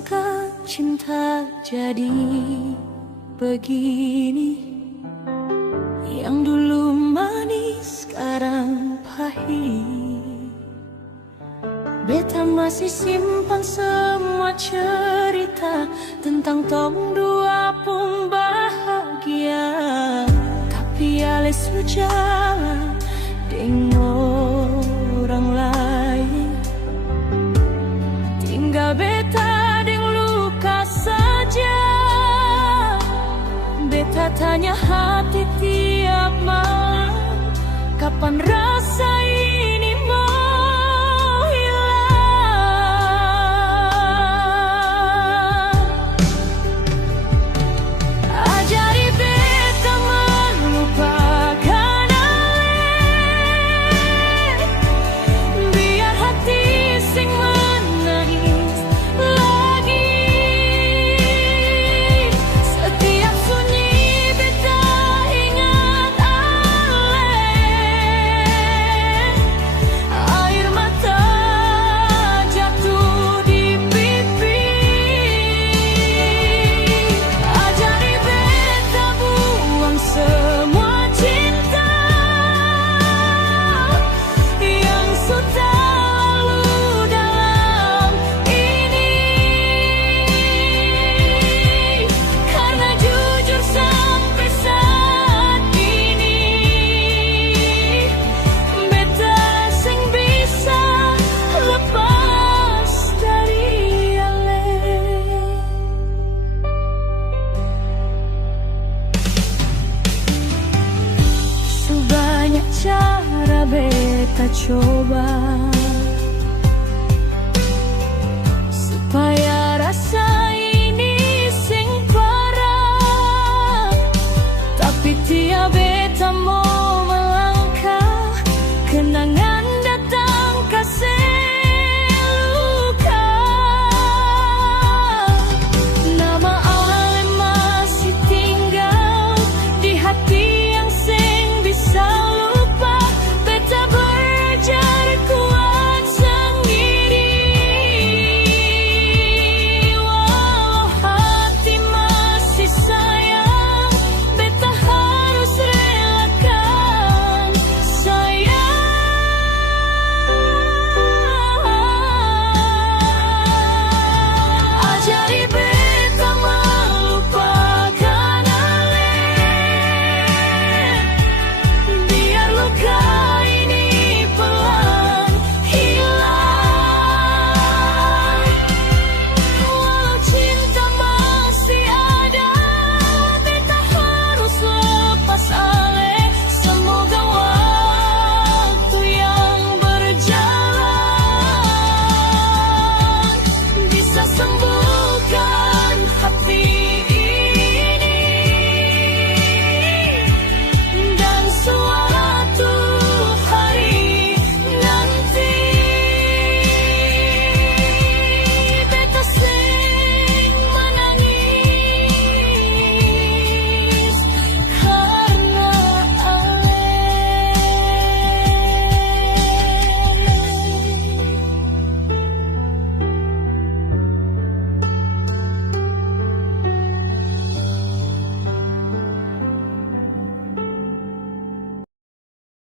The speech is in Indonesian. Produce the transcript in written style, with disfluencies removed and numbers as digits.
sangka cinta jadi begini. Yang dulu manis sekarang pahit. Beta masih simpan semua cerita tentang tong dua pun bahagia. Tapi ale sujalan dengan orang lain. Tinggal beta deng luka saja. Beta tanya hati tiap malam, kapan rasa ini mau hilang. Ajari beta melupakan ale, biar hati sing menangis lagi. Setiap sunyi beta ingat ale, air mata jatuh di pipi. Ajari beta buang semua cinta yang sudah lalu dalam ini. Karena jujur sampai saat ini beta sing bisa lepas dari ale. Sebanyak cara beta coba